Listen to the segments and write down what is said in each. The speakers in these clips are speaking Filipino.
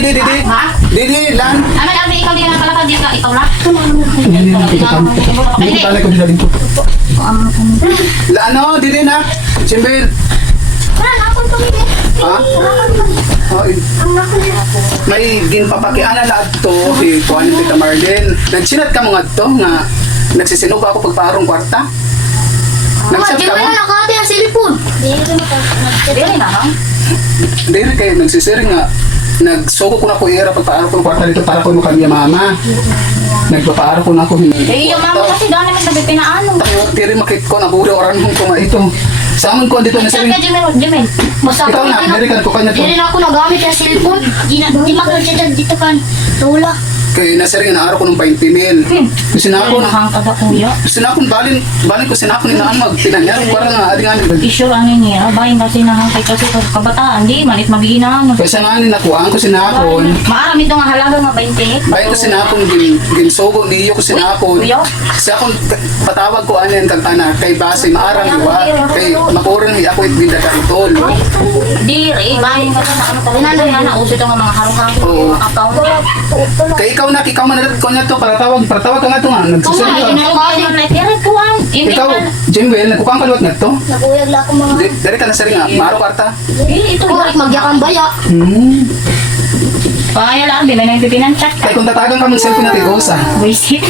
Didi. Ha? Didi, lan. Ano lang, ikaw di ka napalakad, di ka, ikaw lang. Dito talay ko dito. La ano, Didi na. Chimbel. Ha? Oh, may ginpapakiana lahat to kuan ni Tita Marlene. Nagsinat ka mga to nga nagsisinog ako pagparong kwarta. Nagsat ka mo? Nakati ang cellphone. Dili na, ha? Dili kayo nagsisiring nga. Nagsugo ko na ko ira pagpaaro ko ng kwarta dito para ko kami mama. Nagpapaaro ko na ko. Eh, yung mama kasi daan naman sabi pinaano. Tiri makit ko na buro oran ko ma ito. Sa amon ko dito na Saan siring. ka, Jimel? Ikaw na, American ko kanya to. Hindi na ako nagamit yung cellphone. Di maglag siya dito kan. Tula. Kay nasiring na araw ko ng 20 mil. Kasi na ako na Nakangkad ako, kuya. kasi na akong balin ko sinako ni naan magpinanyar para nga adi nga ni Issue ang ini, bayin kasi nahangkay kasi kabataan, di manit magiging kasi nga ni nakuhaan ko sinakon. Maaram ito nga halaga nga 20. Bayan ko sinakon ginsugo niyo ko sinakon. Kuya? Kasi akong patawag ko anin kantana kay base maarang iwa kay makuran hi ako itbinda ka itol. Di, bayin kasi na ano talaga na uso ito nga mga harong-harong, Oo. mga account. Kay ikaw na ko niya to para tawag ka nga to nga Kung nagsusunod nga, ka. ginagawa na tira ko ang Ikaw, Jimwell, nagkukang kalwat nga to. Naguyag lang ako mga. Dari ka na sari nga, maaro kwarta. ito Kurik magyakang baya. Kaya lang, di na nagpipinan chat Kay ka. kung tatagan ka mong cellphone na tigosa. Buisit.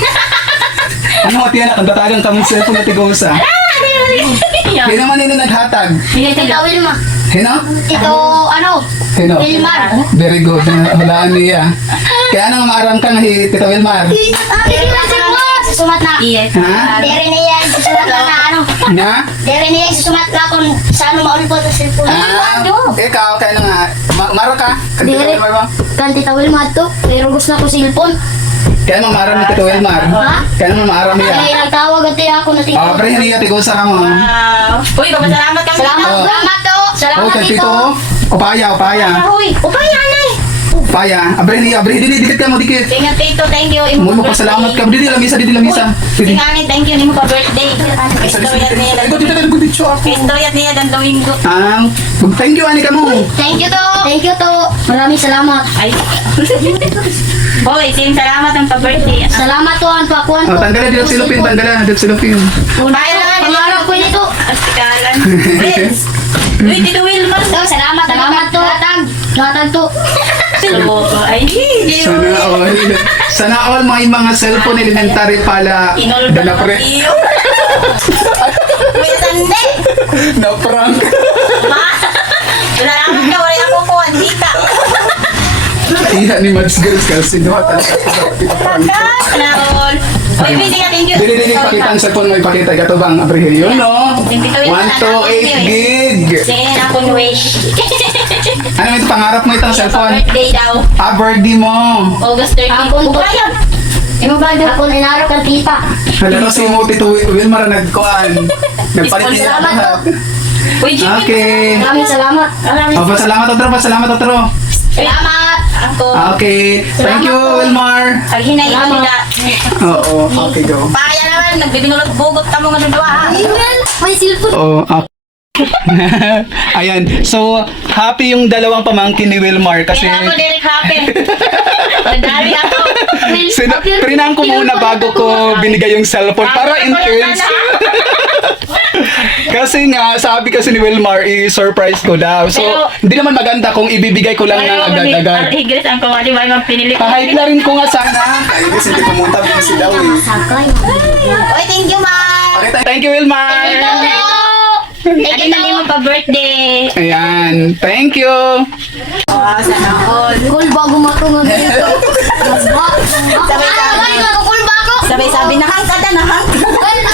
Ano nga tiyan na kung tatagan ka mong cellphone na tigosa? Kaya naman nila naghatag. Tita Wilma. Hino? Ito, ano? Hino? Wilmar. Very good. Hulaan niya. Kaya nang maarang ka nga Tita Wilmar. Susumat na. Iya. Ha? Dere niya, susumat na ano. Nga? Dere niya, susumat na kung saan maulpo sa cellphone. Ikaw, kaya na nga. Maro ka? Kang Tita Dere. Wilmar ba? Kan Tita Wilma to. Pero gusto na ko cellphone. Kaya nang maaram ni Tita Wilmar. Ha? Kaya nang maaram niya. Ay, nagtawag at ako na Tita. Ah, pre, hindi ka tigosa ka mo. Uy, papasalamat kami. Salamat, Oh. salamat to. Salamat Oh, kay dito. Tito. Upaya. Uy, Upaya, anay. Upaya. Abre, dikit ka mo, dikit. tingnan tito, thank you. Mo pasalamat ka. Didi lang isa. Didi. Tingnan, thank you. Nimo pa birthday. Istorya niya Ito, dan. dito, dito ako. Istorya niya dan Domingo. Thank you, ani ka mo. Thank you to. Thank you to. Maraming salamat. Ay. Boy, sing salamat ang pa-birthday. Salamat to ang pakuan Oh, tanggalan dito silupin, tanggalan dito silupin. Kaya lang, Pangarap ko nito. Astikalan. Friends. Uy, Tito Wilmar. Salamat to. Gatag to. Ay, hindi. Sana all mga cellphone elementary pala Inolda na na pre. iyo. May sande. Na prank. Ma. Salamat ka, wala ako po, andita. Iya ni Mads Girls kasi no talaga. Naol. Uy, busy ka, thank you. Dili pakita ang cellphone mo ipakita gato bang abrihin yun no. 128 gig. Sige na akong wish. Ano ito pangarap mo itong cellphone? Birthday daw. Birthday mo. August 30. Akong to. Bayad. Imo ba ako inarok ang tita? Halalo si mo Tito Wilmar nagkuan. Nagpalit niya. Salamat to. Uy, Jimmy. Okay. Maraming salamat. Oh, pasalamat otro. Salamat. Ako. Okay. Thank you, Wilmar. Ang hinay ko nila. Oo, okay, go. Paya naman, nagbibinulot bugot ka mo nga dua. May cellphone. Oh, ayan. So, happy yung dalawang pamangkin ni Wilmar kasi Kaya ako direct happy. Madali ako. prinang ko muna bago ko binigay yung cellphone para intense. Kasi nga, sabi kasi ni Wilmar, i-surprise ko daw. So, Pero- hindi naman maganda kung ibibigay ko lang ng agad-agad. Higres ang kumali ba yung pinili ko. Kahit na rin ko nga sana. Ay, kasi hindi pumunta busy daw eh. Sakay. Uy, thank you, ma. Okay, thank you, Wilmar. Ano na mo pa birthday? Ayan, thank you. Sana all. Cool bago matungan dito. Cool bago. Sabay-sabi na hangkada na hangkada.